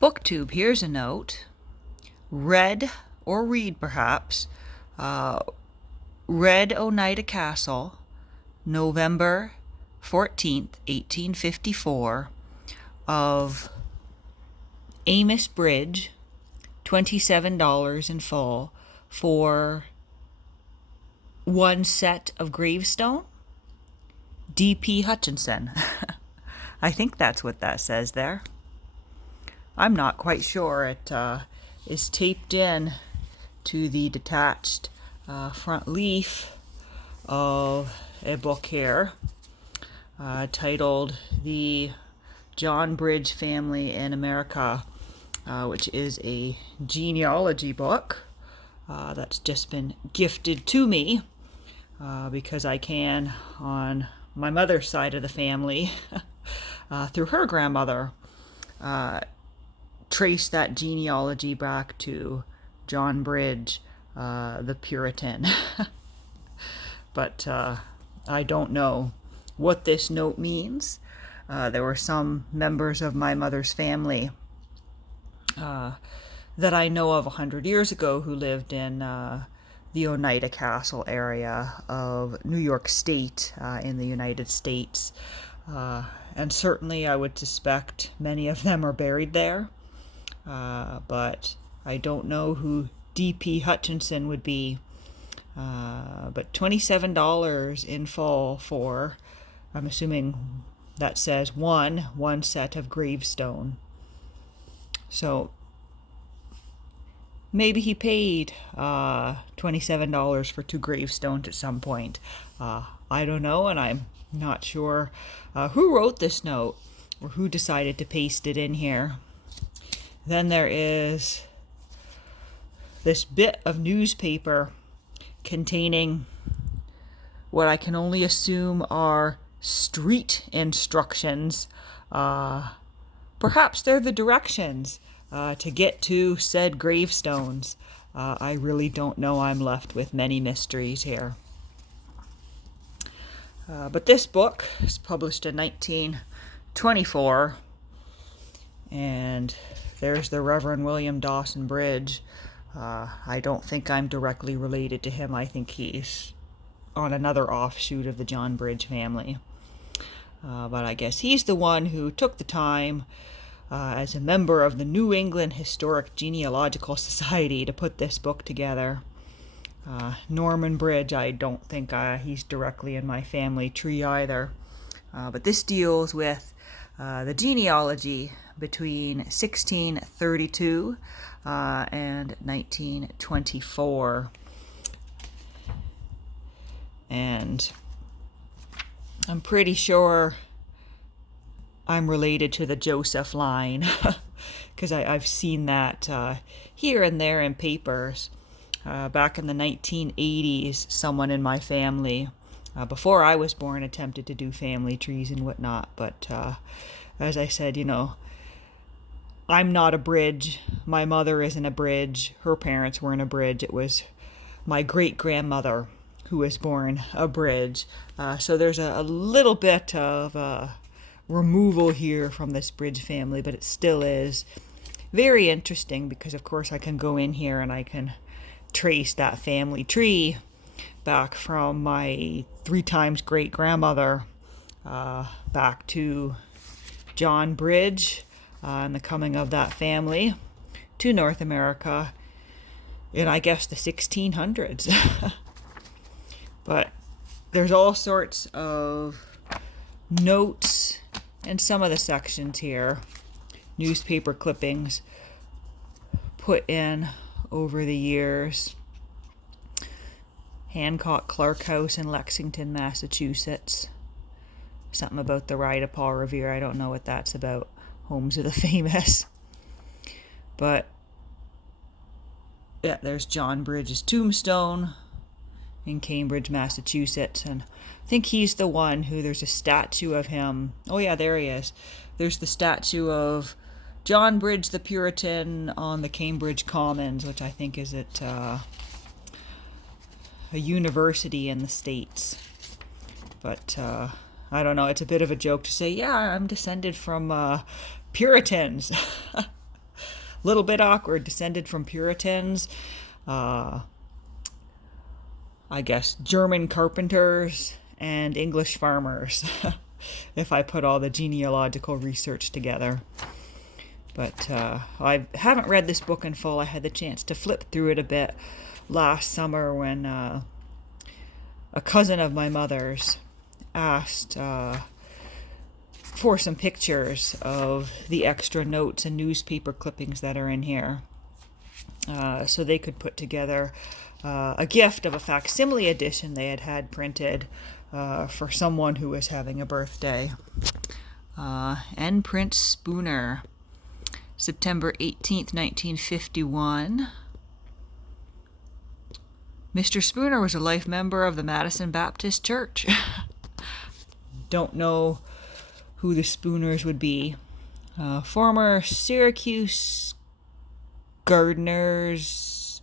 Booktube, here's a note. Read, or read perhaps, read Oneida Castle, November 14th, 1854, of Amos Bridge, $27 in full for one set of gravestone. D.P. Hutchinson. I think that's what that says there. I'm not quite sure. It is taped in to the detached front leaf of a book here titled The John Bridge Family in America, which is a genealogy book that's just been gifted to me because I can, on my mother's side of the family, through her grandmother, trace that genealogy back to John Bridge, the Puritan. But I don't know what this note means. There were some members of my mother's family that I know of 100 years ago who lived in the Oneida Castle area of New York State in the United States. And certainly I would suspect many of them are buried there. But I don't know who D.P. Hutchinson would be. But $27 in full for, I'm assuming that says one set of gravestone. So maybe he paid $27 for two gravestones at some point. I don't know, and I'm not sure who wrote this note or who decided to paste it in here. Then there is this bit of newspaper containing what I can only assume are street instructions. Perhaps they're the directions to get to said gravestones. I really don't know. I'm left with many mysteries here. But this book is published in 1924, and there's the Reverend William Dawson Bridge. I don't think I'm directly related to him. I think he's on another offshoot of the John Bridge family. But I guess he's the one who took the time as a member of the New England Historic Genealogical Society to put this book together. Norman Bridge, I don't think he's directly in my family tree either. But this deals with the genealogy between 1632 and 1924. And I'm pretty sure I'm related to the Joseph line because I've seen that here and there in papers. Back in the 1980s, someone in my family, before I was born, attempted to do family trees and whatnot. But as I said, I'm not a bridge. My mother isn't a bridge. Her parents weren't a bridge. It was my great-grandmother who was born a bridge. So there's a little bit of removal here from this Bridge family, but it still is very interesting because, of course, I can go in here and I can trace that family tree back from my 3 times great-grandmother back to John Bridge and the coming of that family to North America in, I guess, the 1600s. But there's all sorts of notes in some of the sections here, newspaper clippings put in over the years. Hancock Clark House in Lexington, Massachusetts. Something about the ride of Paul Revere. I don't know what that's about. Homes of the famous. But yeah, there's John Bridge's tombstone in Cambridge, Massachusetts. And I think he's the one who there's a statue of him. Oh yeah, there he is. There's the statue of John Bridge the Puritan on the Cambridge Commons, which I think is at a university in the States. But I don't know, it's a bit of a joke to say, yeah, I'm descended from Puritans. little bit awkward. Descended from Puritans, I guess German carpenters, and English farmers, if I put all the genealogical research together. But I haven't read this book in full. I had the chance to flip through it a bit last summer when a cousin of my mother's asked for some pictures of the extra notes and newspaper clippings that are in here, so they could put together a gift of a facsimile edition they had printed for someone who was having a birthday. N. Prince Spooner, September 18th, 1951. Mr. Spooner was a life member of the Madison Baptist Church. Don't know who the Spooners would be. Former Syracuse Gardner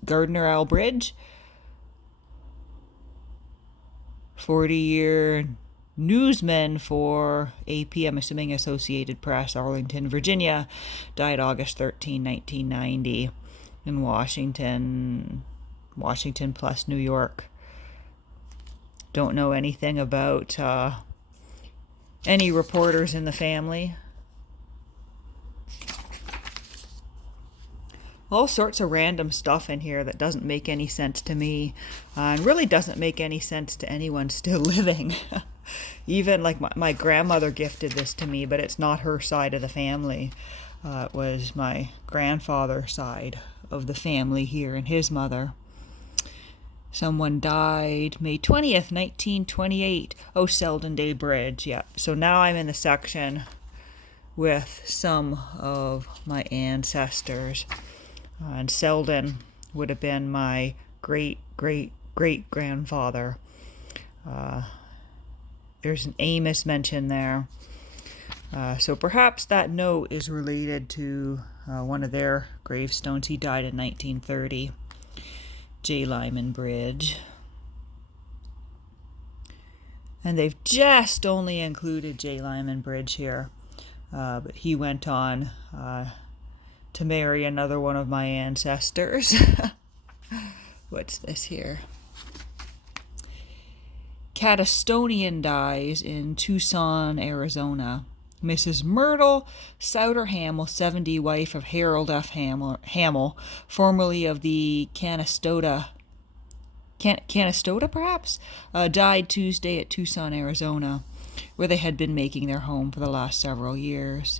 Albridge, 40-year newsman for AP, I'm assuming Associated Press, Arlington, Virginia, died August 13, 1990 in Washington plus New York. Don't know anything about any reporters in the family. All sorts of random stuff in here that doesn't make any sense to me, and really doesn't make any sense to anyone still living. Even like my grandmother gifted this to me, but it's not her side of the family. It was my grandfather's side of the family here, and his mother. Someone died May 20th, 1928. Oh, Selden Day Bridge, yeah. So now I'm in the section with some of my ancestors. And Selden would have been my great-great-great-grandfather. There's an Amos mention there. So perhaps that note is related to one of their gravestones. He died in 1930. J. Lyman Bridge. And they've just only included J. Lyman Bridge here. But he went on to marry another one of my ancestors. What's this here? Catastonian dies in Tucson, Arizona. Mrs. Myrtle Souter Hamill, 70, wife of Harold F. Hamill, formerly of the Canastota perhaps, died Tuesday at Tucson, Arizona, where they had been making their home for the last several years.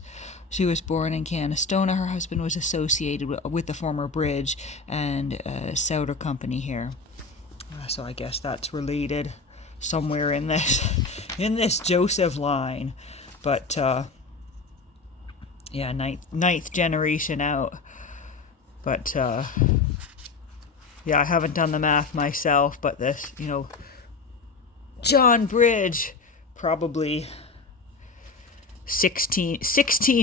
She was born in Canastota. Her husband was associated with the former bridge and Souter Company here. So I guess that's related somewhere in this Joseph line. But yeah, ninth generation out. But yeah, I haven't done the math myself, but this, John Bridge, probably 16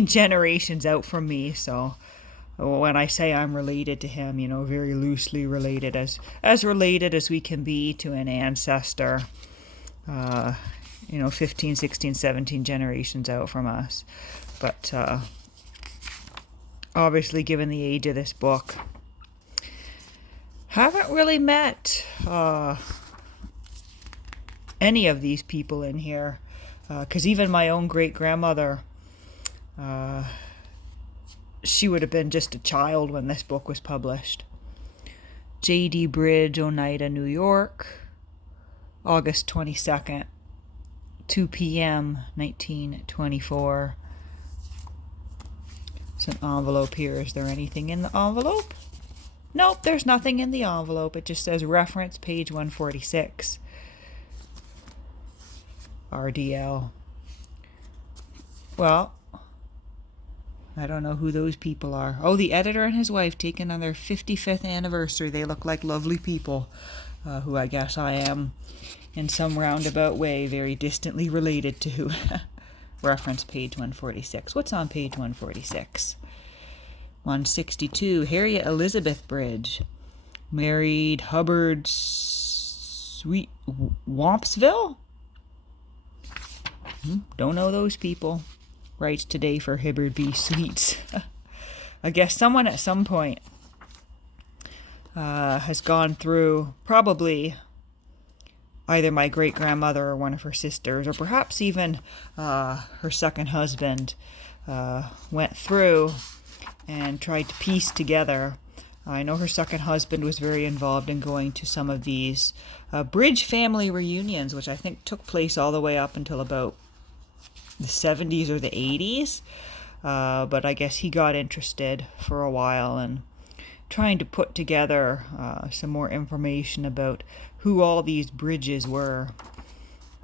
generations out from me. So when I say I'm related to him, very loosely related, as related as we can be to an ancestor, 15, 16, 17 generations out from us. But obviously, given the age of this book, haven't really met any of these people in here. Because even my own great-grandmother, she would have been just a child when this book was published. J.D. Bridge, Oneida, New York, August 22nd, 2 p.m., 1924. There's an envelope here. Is there anything in the envelope? Nope, there's nothing in the envelope. It just says reference, page 146. RDL. Well, I don't know who those people are. Oh, the editor and his wife taken on their 55th anniversary. They look like lovely people, who I guess I am, in some roundabout way, very distantly related to. Reference page 146. What's on page 146? 162. Harriet Elizabeth Bridge. Married Hubbard Sweet Wampsville? Don't know those people. Writes today for Hibbard B. Sweets. I guess someone at some point has gone through, probably either my great-grandmother or one of her sisters, or perhaps even her second husband, went through and tried to piece together. I know her second husband was very involved in going to some of these bridge family reunions, which I think took place all the way up until about the 70s or the 80s. But I guess he got interested for a while and trying to put together some more information about who all these bridges were.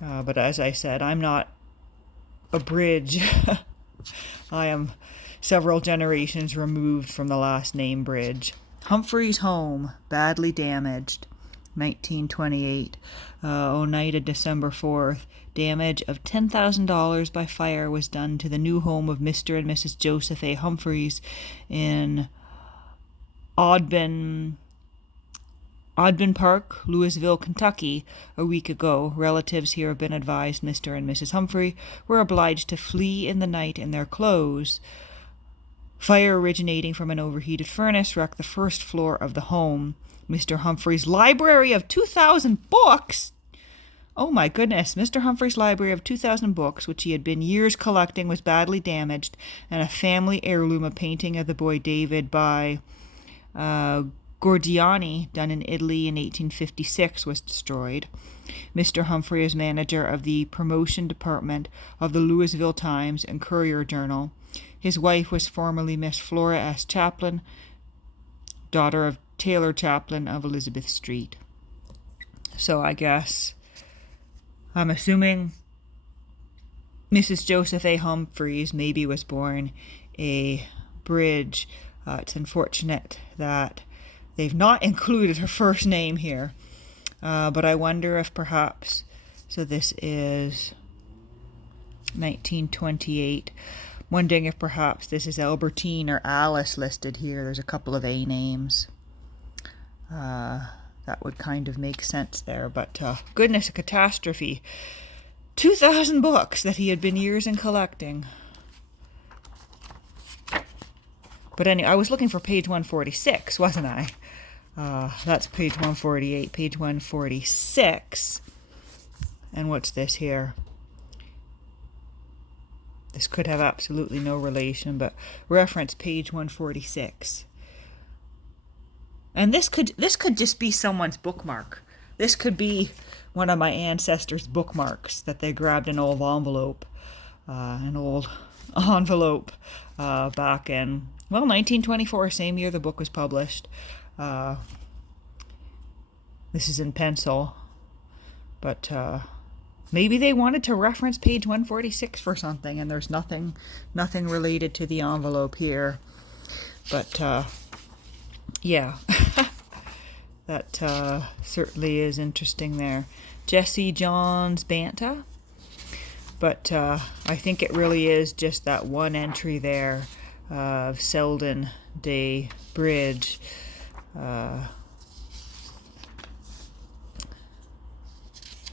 But as I said, I'm not a bridge. I am several generations removed from the last name Bridge. Humphrey's home, badly damaged, 1928. Oneida, December 4th. Damage of $10,000 by fire was done to the new home of Mr. and Mrs. Joseph A. Humphreys in Audubon Park, Louisville, Kentucky, a week ago. Relatives here have been advised Mr. and Mrs. Humphrey were obliged to flee in the night in their clothes. Fire originating from an overheated furnace wrecked the first floor of the home. Mr. Humphrey's library of 2,000 books. Oh my goodness, Mr. Humphrey's library of 2,000 books, which he had been years collecting, was badly damaged, and a family heirloom, a painting of the boy David by Gordiani, done in Italy in 1856, was destroyed. Mr. Humphrey is manager of the promotion department of the Louisville Times and Courier Journal. His wife was formerly Miss Flora S. Chaplin, daughter of Taylor Chaplin of Elizabeth Street. So I guess, I'm assuming Mrs. Joseph A. Humphreys maybe was born a bridge. It's unfortunate that they've not included her first name here. But I wonder if perhaps, so this is 1928, wondering if perhaps this is Albertine or Alice listed here. There's a couple of A names. That would kind of make sense there. But goodness, a catastrophe. 2,000 books that he had been years in collecting. But anyway, I was looking for page 146, wasn't I? That's page 148, page 146. And what's this here? This could have absolutely no relation, but reference page 146. And this could just be someone's bookmark. This could be one of my ancestors' bookmarks that they grabbed an old envelope back in, 1924, same year the book was published. This is in pencil, but maybe they wanted to reference page 146 for something, and there's nothing related to the envelope here. But yeah, that certainly is interesting there. Jesse Johns Banta. But I think it really is just that one entry there of Selden Day Bridge. That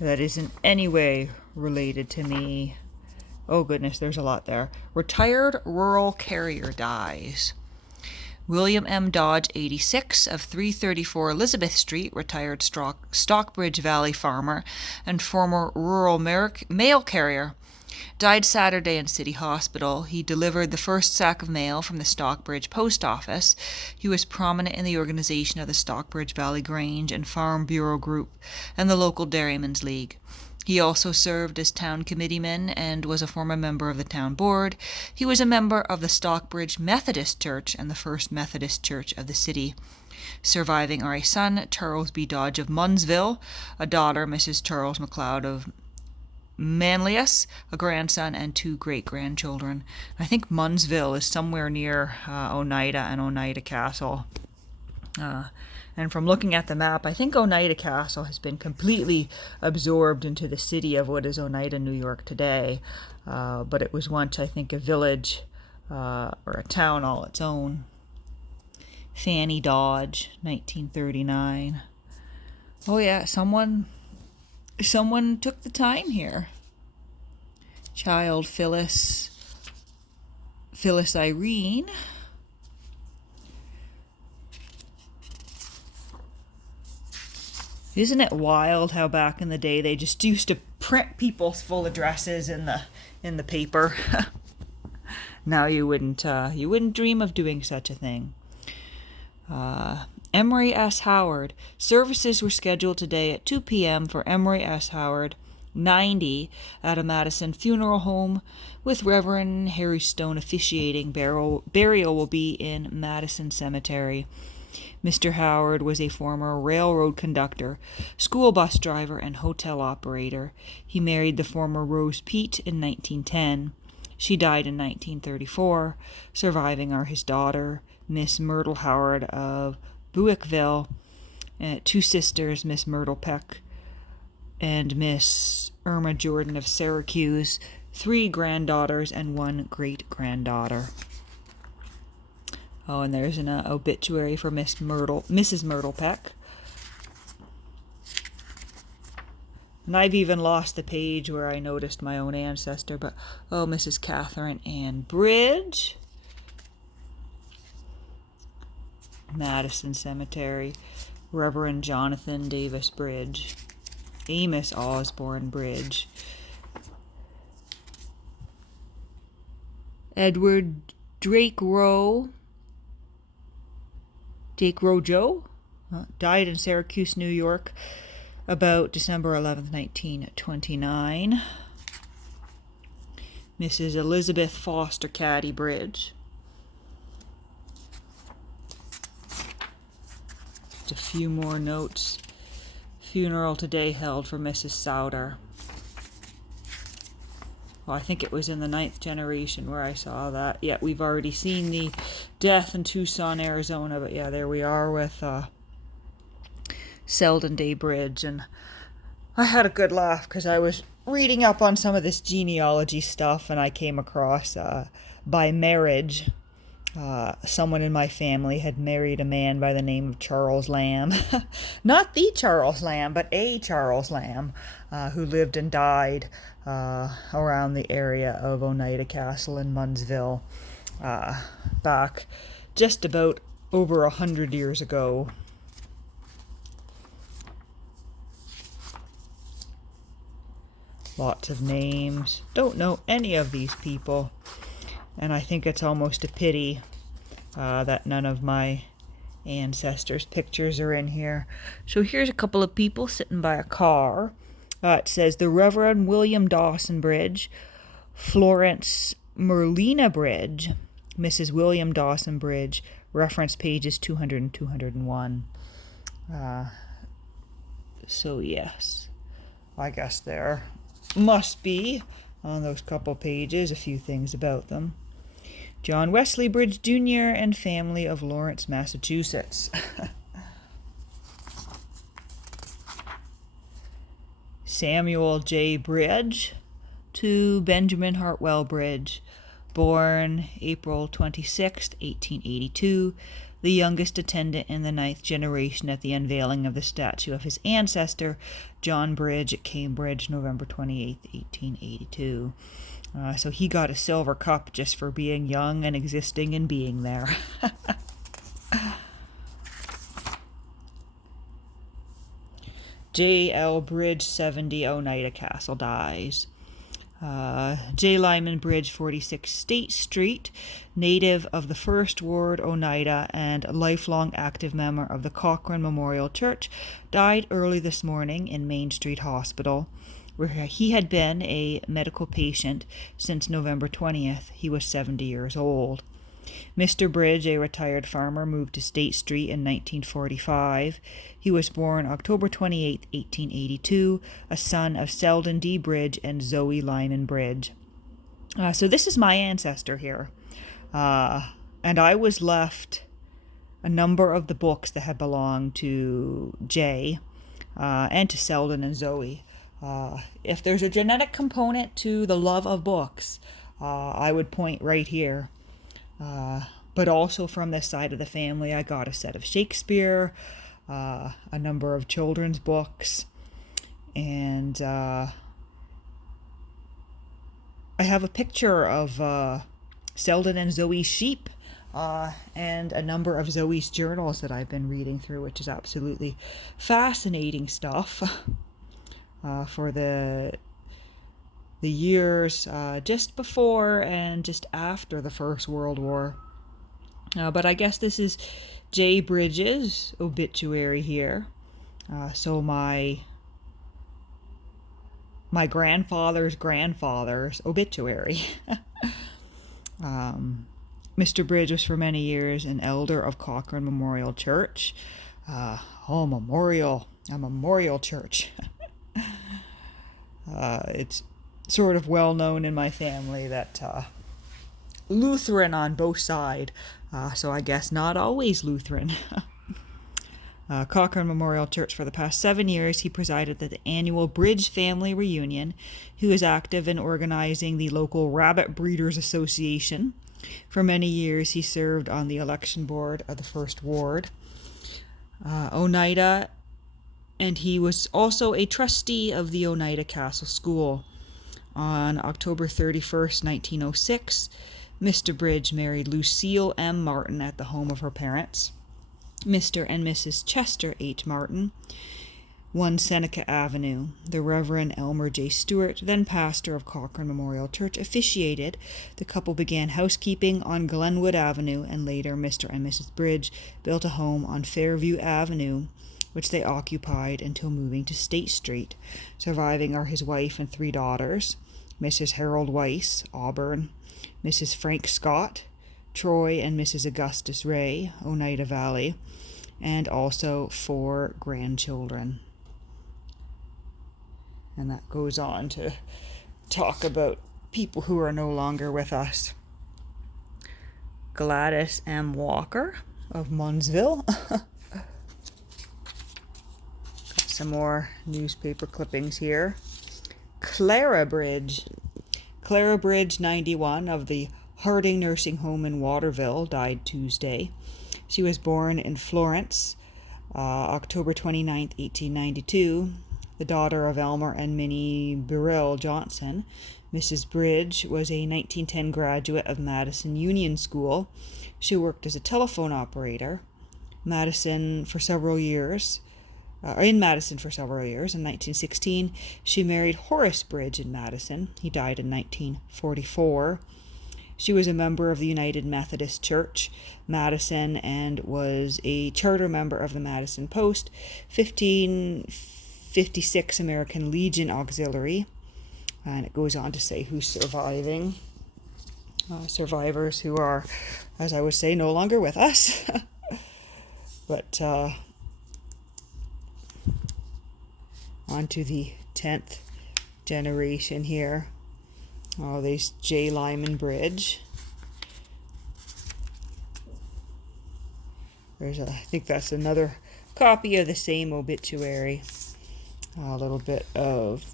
isn't any way related to me. Oh goodness, there's a lot there. Retired rural carrier dies. William M. Dodge, 86, of 334 Elizabeth Street, retired Stockbridge Valley farmer and former rural mail carrier, died Saturday in City Hospital. He delivered the first sack of mail from the Stockbridge Post Office. He was prominent in the organization of the Stockbridge Valley Grange and Farm Bureau Group and the local Dairymen's League. He also served as town committeeman and was a former member of the town board. He was a member of the Stockbridge Methodist Church and the First Methodist Church of the city. Surviving are a son, Charles B. Dodge of Munnsville, a daughter, Mrs. Charles MacLeod of Manlius, a grandson, and 2 great-grandchildren. I think Munnsville is somewhere near Oneida and Oneida Castle. And from looking at the map, I think Oneida Castle has been completely absorbed into the city of what is Oneida, New York today. But it was once, I think, a village or a town all its own. Fanny Dodge, 1939. Oh yeah, someone took the time here. Child Phyllis Irene. Isn't it wild how back in the day they just used to print people's full addresses in the paper? Now you wouldn't dream of doing such a thing. Emory S. Howard. Services were scheduled today at 2 p.m. for Emory S. Howard, 90, at a Madison funeral home, with Reverend Harry Stone officiating. Burial will be in Madison Cemetery. Mr. Howard was a former railroad conductor, school bus driver, and hotel operator. He married the former Rose Pete in 1910. She died in 1934. Surviving are his daughter, Miss Myrtle Howard of Buickville, and two sisters, Miss Myrtle Peck and Miss Irma Jordan of Syracuse, three granddaughters, and one great-granddaughter. Oh, and there's an obituary for Mrs. Myrtle Peck. And I've even lost the page where I noticed my own ancestor, but Mrs. Catherine Ann Bridge. Madison Cemetery. Reverend Jonathan Davis Bridge. Amos Osborne Bridge. Edward Drake Rowe Joe died in Syracuse, New York, about December 11th, 1929. Mrs. Elizabeth Foster Caddy Bridge. Just a few more notes. Funeral today held for Mrs. Souter. Well, I think it was in the 9th generation where I saw that. Yeah, we've already seen the death in Tucson, Arizona, but yeah, there we are with Selden Day Bridge. And I had a good laugh because I was reading up on some of this genealogy stuff, and I came across by marriage. Someone in my family had married a man by the name of Charles Lamb. Not the Charles Lamb, but a Charles Lamb, who lived and died around the area of Oneida Castle in Munnsville back just about over 100 years ago. Lots of names. Don't know any of these people. And I think it's almost a pity that none of my ancestors' pictures are in here. So here's a couple of people sitting by a car. It says the Reverend William Dawson Bridge, Florence Merlina Bridge, Mrs. William Dawson Bridge, reference pages 200 and 201. So yes, I guess there must be on those couple pages a few things about them. John Wesley Bridge Jr. and family of Lawrence, Massachusetts. Samuel J. Bridge to Benjamin Hartwell Bridge, born April 26, 1882, the youngest attendant in the 9th generation at the unveiling of the statue of his ancestor, John Bridge, at Cambridge, November 28, 1882. So he got a silver cup just for being young and existing and being there. J.L. Bridge, 70, Oneida Castle, dies. J. Lyman Bridge, 46 State Street, native of the First Ward, Oneida, and a lifelong active member of the Cochrane Memorial Church, died early this morning in Main Street Hospital, where he had been a medical patient since November 20th. He was 70 years old. Mr. Bridge, a retired farmer, moved to State Street in 1945. He was born October 28, 1882, a son of Selden D. Bridge and Zoe Lyman Bridge. So this is my ancestor here. And I was left a number of the books that had belonged to Jay and to Selden and Zoe. If there's a genetic component to the love of books, I would point right here. But also from this side of the family, I got a set of Shakespeare, a number of children's books, and I have a picture of Selden and Zoe's sheep and a number of Zoe's journals that I've been reading through, which is absolutely fascinating stuff for the years just before and just after the First World War. But I guess this is J. Bridges' obituary here. So my grandfather's grandfather's obituary. Mr. Bridge was for many years an elder of Cochrane Memorial Church. A memorial church. It's sort of well known in my family that Lutheran on both sides, so I guess not always Lutheran. Cochrane Memorial Church. For the past 7 years, he presided at the annual Bridge Family Reunion. He was active in organizing the local Rabbit Breeders Association. For many years, he served on the election board of the First Ward, Oneida, and he was also a trustee of the Oneida Castle School. On October 31st, 1906, Mr. Bridge married Lucille M. Martin at the home of her parents. Mr. and Mrs. Chester H. Martin, 1 Seneca Avenue. The Reverend Elmer J. Stewart, then pastor of Cochrane Memorial Church, officiated. The couple began housekeeping on Glenwood Avenue, and later Mr. and Mrs. Bridge built a home on Fairview Avenue, which they occupied until moving to State Street. Surviving are his wife and 3 daughters, Mrs. Harold Weiss, Auburn, Mrs. Frank Scott, Troy and Mrs. Augustus Ray, Oneida Valley, and also 4 grandchildren. And that goes on to talk about people who are no longer with us. Gladys M. Walker of Munnsville. Got some more newspaper clippings here. Clara Bridge, 91, of the Harding Nursing Home in Waterville, died Tuesday. She was born in Florence, October 29, 1892, the daughter of Elmer and Minnie Burrell Johnson. Mrs. Bridge was a 1910 graduate of Madison Union School. She worked as a telephone operator in Madison for several years. In 1916, she married Horace Bridge in Madison. He died in 1944. She was a member of the United Methodist Church, Madison, and was a charter member of the Madison Post, 1556 American Legion Auxiliary. And it goes on to say who's surviving. Survivors who are, as I would say, no longer with us. But on to the 10th generation here. Oh, there's J. Lyman Bridge. I think that's another copy of the same obituary. A little bit of,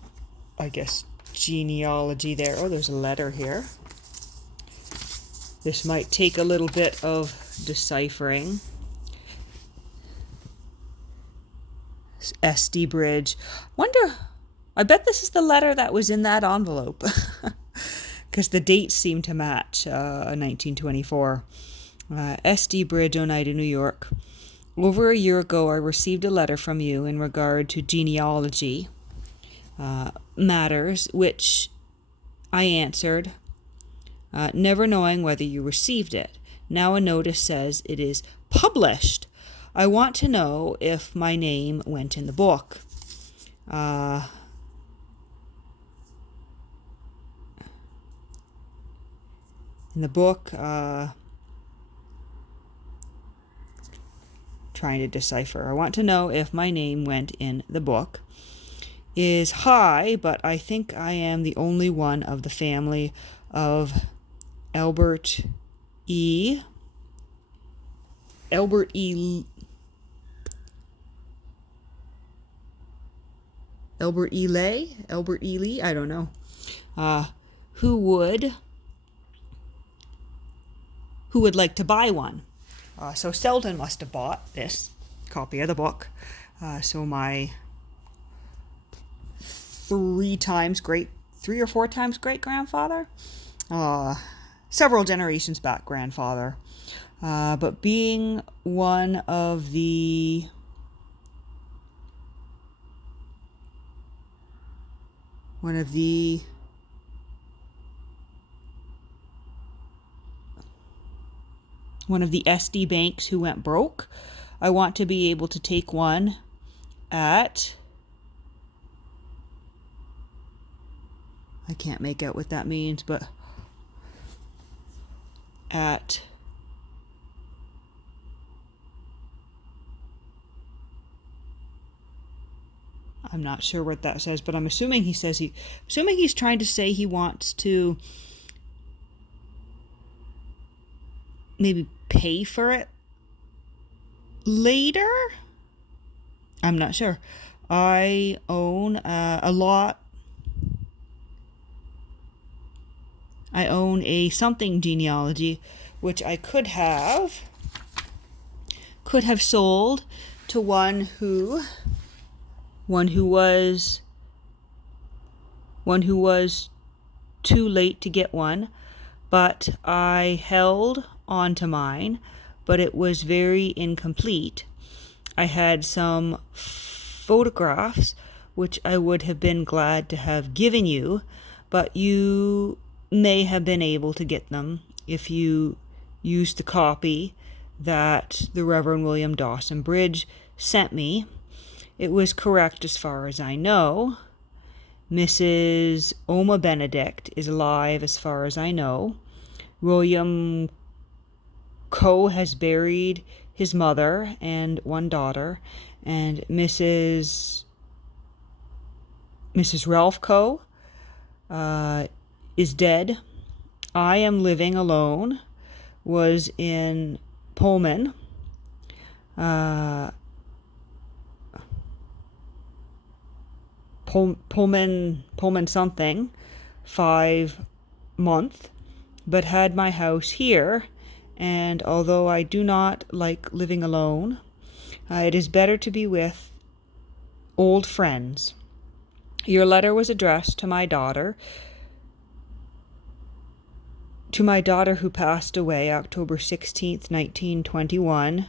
I guess, genealogy there. Oh, there's a letter here. This might take a little bit of deciphering. S.D. Bridge. I bet this is the letter that was in that envelope. Because the dates seem to match, 1924. S.D. Bridge, Oneida, New York. Over a year ago, I received a letter from you in regard to genealogy matters, which I answered, never knowing whether you received it. Now a notice says it is published. I want to know if my name went in the book. In the book, trying to decipher. I want to know if my name went in the book. Is high, but I think I am the only one of the family of Albert E. Lee, I don't know, who would like to buy one. So Selden must have bought this copy of the book. So my 3 or 4 times great grandfather, several generations back grandfather, But being one of the SD banks who went broke, I want to be able to take one at, I can't make out what that means, but at I'm not sure what that says, but I'm assuming he's trying to say he wants to maybe pay for it later. I'm not sure. I own a lot. I own a something genealogy, which I could have sold to one who was too late to get one, but I held on to mine, but it was very incomplete. I had some photographs which I would have been glad to have given you, but you may have been able to get them if you used the copy that the Reverend William Dawson Bridge sent me. It was correct as far as I know. Mrs. Oma Benedict is alive as far as I know. William Coe has buried his mother and one daughter, and Mrs. Ralph Coe is dead. I am living alone, was in Pullman. Pullman something, 5 months, but had my house here, and although I do not like living alone, it is better to be with old friends. Your letter was addressed to my daughter who passed away October 16th, 1921,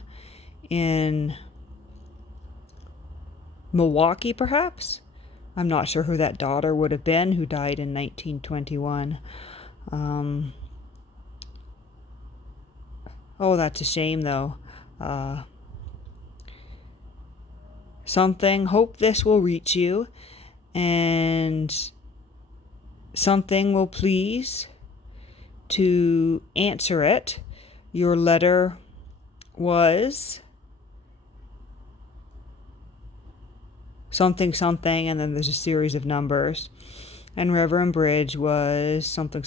in Milwaukee, perhaps? I'm not sure who that daughter would have been, who died in 1921. Oh, that's a shame, though. Hope this will reach you, and something will please to answer it. Your letter was something, and then there's a series of numbers. And Reverend Bridge was something.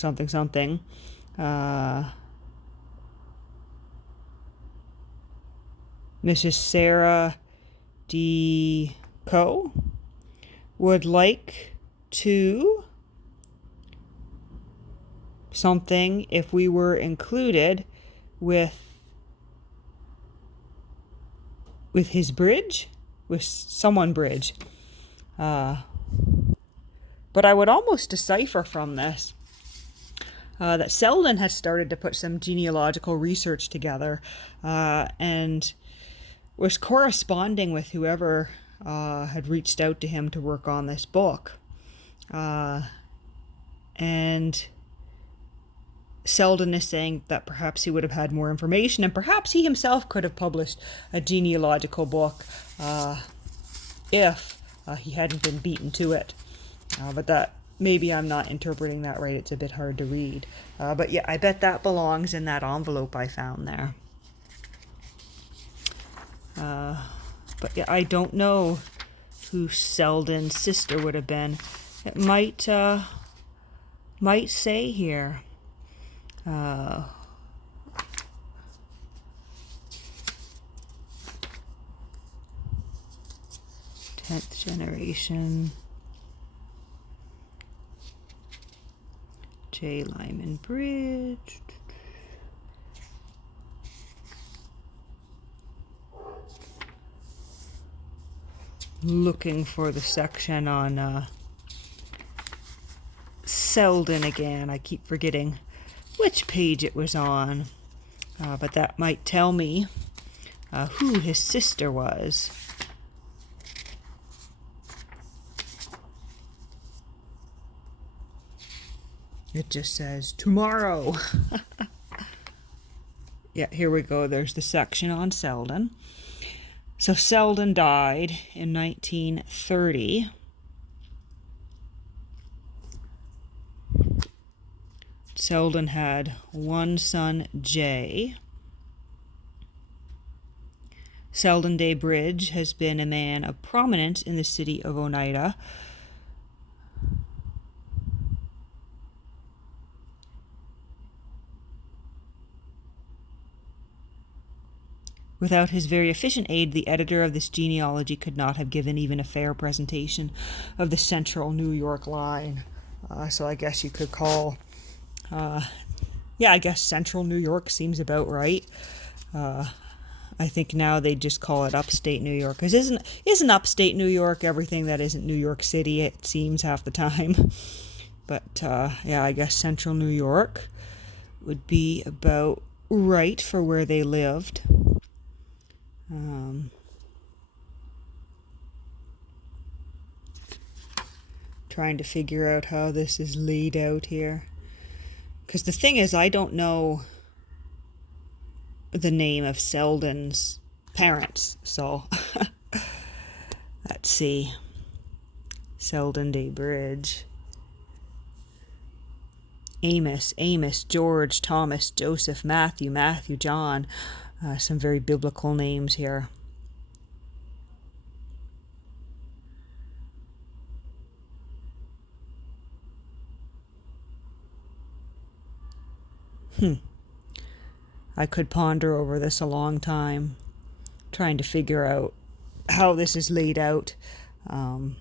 Mrs. Sarah D. Coe would like to something if we were included with his bridge, with someone bridge. But I would almost decipher from this that Selden has started to put some genealogical research together and was corresponding with whoever had reached out to him to work on this book. And Selden is saying that perhaps he would have had more information, and perhaps he himself could have published a genealogical book if he hadn't been beaten to it. But that maybe I'm not interpreting that right. It's a bit hard to read. But yeah, I bet that belongs in that envelope I found there. But yeah, I don't know who Selden's sister would have been. It might say here. 10th generation. J. Lyman Bridge. Looking for the section on Selden again. I keep forgetting which page it was on. but that might tell me who his sister was. It just says tomorrow. Yeah, here we go. There's the section on Selden. So Selden died in 1930. Selden had one son, Jay. Selden Day Bridge has been a man of prominence in the city of Oneida. Without his very efficient aid, the editor of this genealogy could not have given even a fair presentation of the central New York line. So I guess you could call, I guess central New York seems about right. I think now they just call it upstate New York, because isn't upstate New York everything that isn't New York City, it seems, half the time. But I guess central New York would be about right for where they lived. Trying to figure out how this is laid out here, because the thing is, I don't know the name of Selden's parents, so let's see. Selden Day Bridge. Amos, George, Thomas, Joseph, Matthew, John. Some very biblical names here. I could ponder over this a long time, trying to figure out how this is laid out. I'm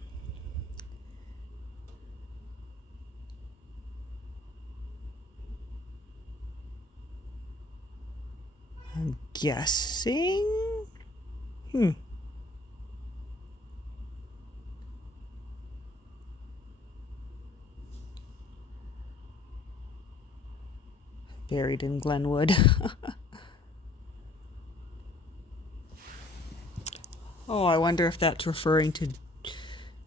guessing. Buried in Glenwood. Oh, I wonder if that's referring to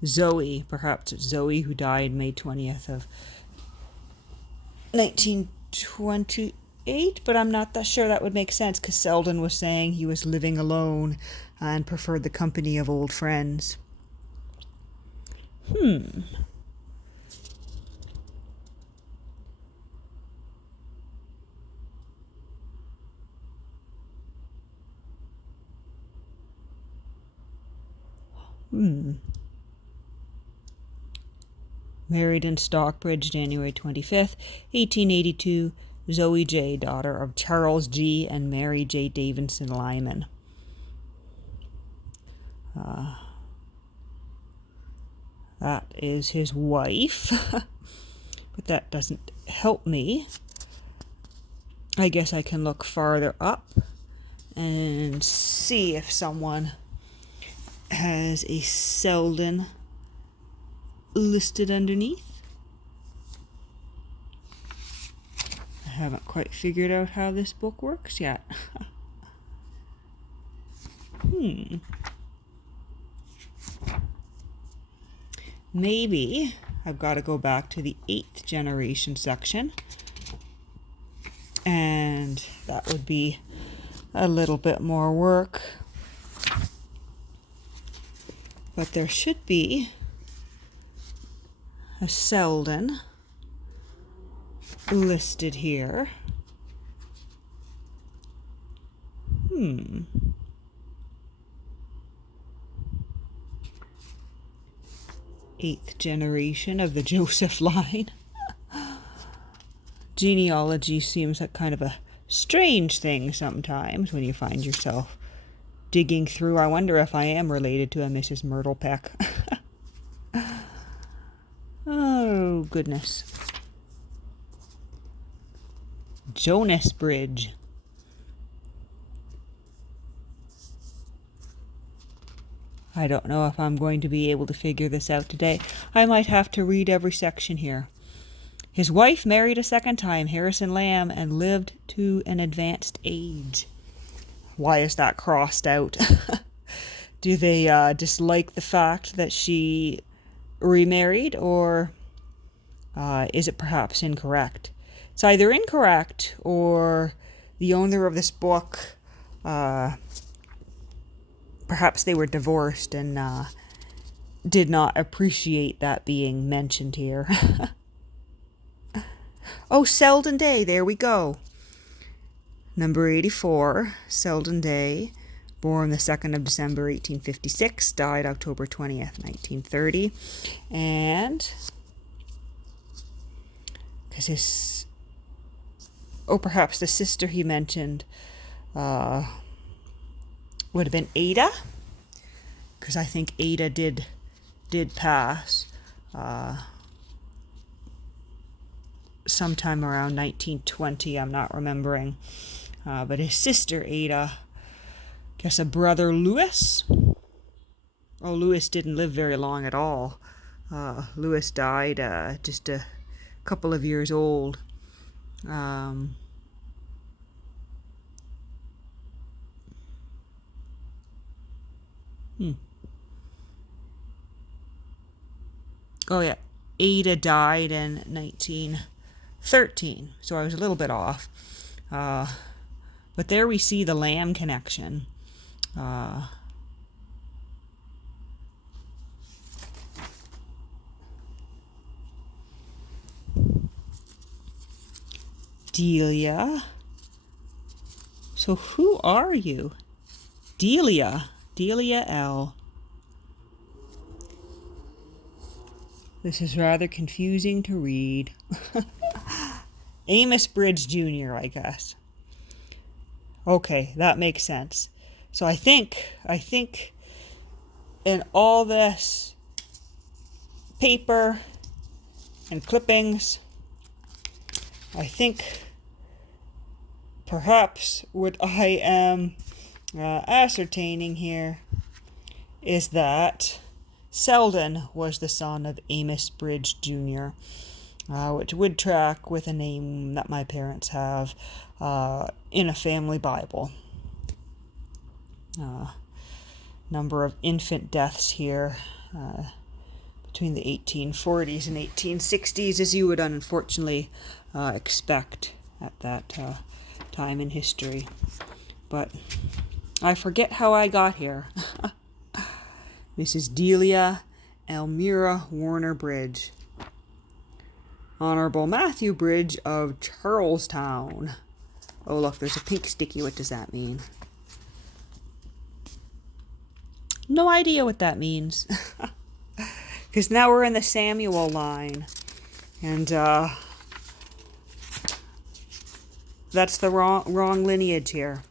Zoe. Perhaps it's Zoe, who died May 20th of 1928, but I'm not that sure. That would make sense, because Selden was saying he was living alone and preferred the company of old friends. Married in Stockbridge, January 25th, 1882, Zoe J., daughter of Charles G. and Mary J. Davidson Lyman. That is his wife, but that doesn't help me. I guess I can look farther up and see if someone has a Selden listed underneath. I haven't quite figured out how this book works yet. Maybe I've got to go back to the 8th generation section, and that would be a little bit more work. But there should be a Selden listed here. 8th generation of the Joseph line. Genealogy seems like kind of a strange thing sometimes when you find yourself digging through. I wonder if I am related to a Mrs. Myrtle Peck. Oh, goodness. Jonas Bridge. I don't know if I'm going to be able to figure this out today. I might have to read every section here. His wife married a second time, Harrison Lamb, and lived to an advanced age. Why is that crossed out? Do they dislike the fact that she remarried, or is it perhaps incorrect? It's either incorrect, or the owner of this book, perhaps they were divorced and did not appreciate that being mentioned here. Oh, Selden Day, there we go. Number 84, Selden Day, born the 2nd of December, 1856, died October 20th, 1930. And, because perhaps the sister he mentioned would have been Ada, because I think Ada did pass sometime around 1920. I'm not remembering, but his sister Ada, I guess a brother Louis. Oh, Louis didn't live very long at all. Louis died just a couple of years old. Oh yeah, Ada died in 1913, so I was a little bit off. But there we see the Lamb connection. Delia. So who are you? Delia L. This is rather confusing to read. Amos Bridge Jr., I guess. Okay, that makes sense. So I think in all this paper and clippings, I think perhaps what I am ascertaining here is that Selden was the son of Amos Bridge Jr., which would track with a name that my parents have in a family Bible. Number of infant deaths here between the 1840s and 1860s, as you would unfortunately expect at that time in history. But I forget how I got here. Mrs. Delia Elmira Warner Bridge. Honorable Matthew Bridge of Charlestown. Oh, look, there's a pink sticky. What does that mean? No idea what that means. Because now we're in the Samuel line. And that's the wrong lineage here.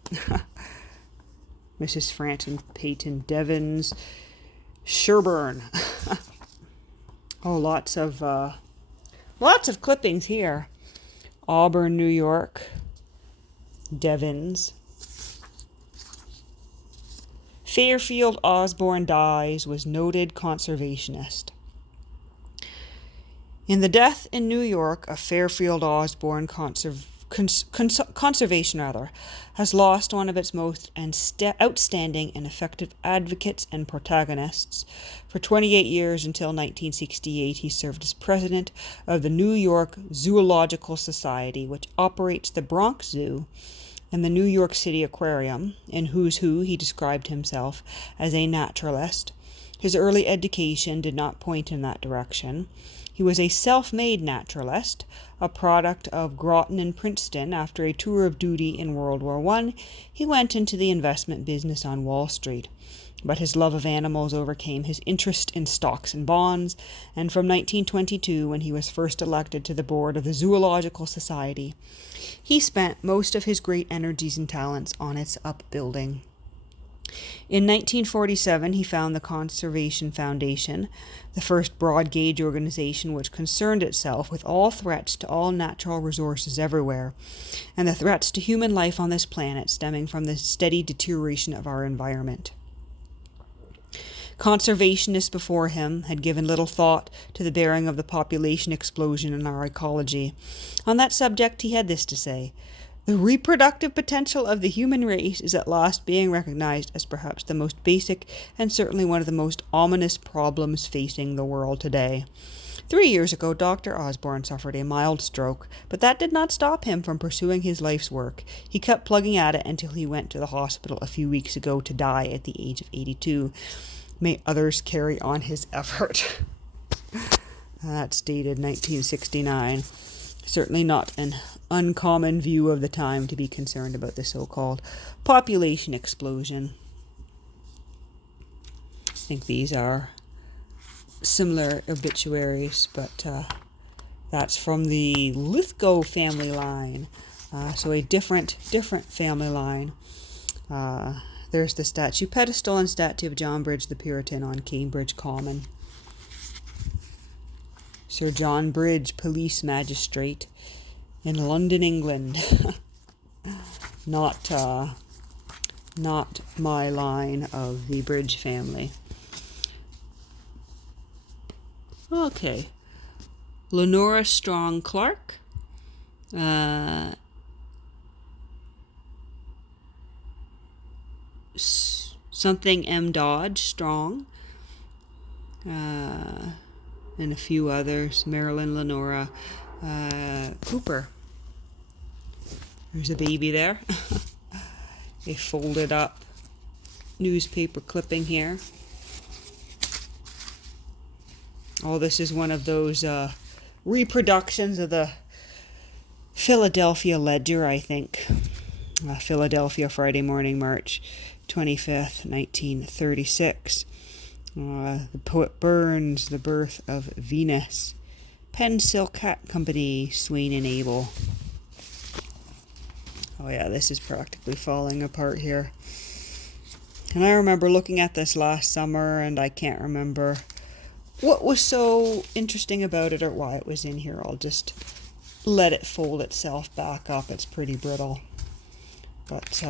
Mrs. Franton Peyton Devons Sherburne. Oh, lots of clippings here. Auburn, New York. Devons. Fairfield Osborne Dyes was noted conservationist. In the death in New York of Fairfield Osborne Conservation has lost one of its most outstanding and effective advocates and protagonists. For 28 years until 1968, he served as president of the New York Zoological Society, which operates the Bronx Zoo and the New York City Aquarium, in Who's Who he described himself as a naturalist. His early education did not point in that direction. He was a self-made naturalist, a product of Groton and Princeton. After a tour of duty in World War I, he went into the investment business on Wall Street. But his love of animals overcame his interest in stocks and bonds, and from 1922, when he was first elected to the board of the Zoological Society, he spent most of his great energies and talents on its upbuilding. In 1947, he founded the Conservation Foundation, the first broad-gauge organization which concerned itself with all threats to all natural resources everywhere, and the threats to human life on this planet stemming from the steady deterioration of our environment. Conservationists before him had given little thought to the bearing of the population explosion in our ecology. On that subject, he had this to say: "The reproductive potential of the human race is at last being recognized as perhaps the most basic and certainly one of the most ominous problems facing the world today." 3 years ago, Dr. Osborne suffered a mild stroke, but that did not stop him from pursuing his life's work. He kept plugging at it until he went to the hospital a few weeks ago to die at the age of 82. May others carry on his effort. That's dated 1969. Certainly not an uncommon view of the time to be concerned about the so-called population explosion. I think these are similar obituaries, but that's from the Lithgow family line, so a different family line. There's the statue pedestal and statue of John Bridge the Puritan on Cambridge Common. Sir John Bridge, police magistrate in London, England. Not my line of the Bridge family. Okay. Lenora Strong Clark. Something M. Dodge Strong. And a few others. Marilyn Lenora Cooper. There's a baby there. A folded up newspaper clipping here. Oh, this is one of those reproductions of the Philadelphia Ledger, I think. Philadelphia, Friday morning, March 25th, 1936. The poet Burns, The Birth of Venus. Pencil Cat Company, Swain and Abel. Oh yeah, this is practically falling apart here. And I remember looking at this last summer, and I can't remember what was so interesting about it or why it was in here. I'll just let it fold itself back up. It's pretty brittle. But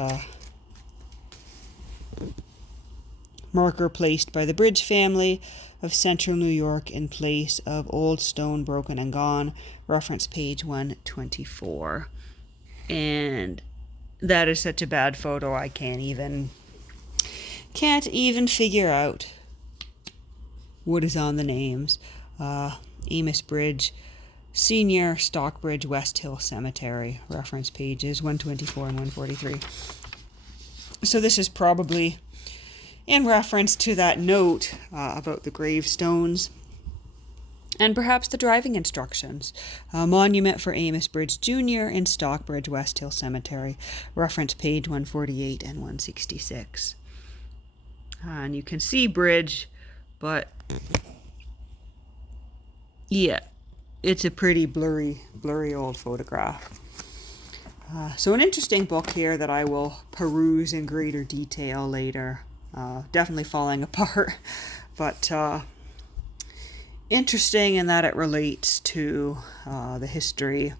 marker placed by the Bridge family of Central New York in place of Old Stone Broken and Gone. Reference page 124. And that is such a bad photo, I can't even figure out what is on the names. Amos Bridge, Senior, Stockbridge, West Hill Cemetery. Reference pages 124 and 143. So this is probably in reference to that note about the gravestones and perhaps the driving instructions. A monument for Amos Bridge Jr. in Stockbridge, West Hill Cemetery. Reference page 148 and 166. And you can see Bridge, but yeah, it's a pretty blurry old photograph. So an interesting book here that I will peruse in greater detail later. Definitely falling apart, but interesting in that it relates to the history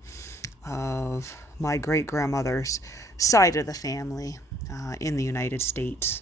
of my great-grandmother's side of the family in the United States.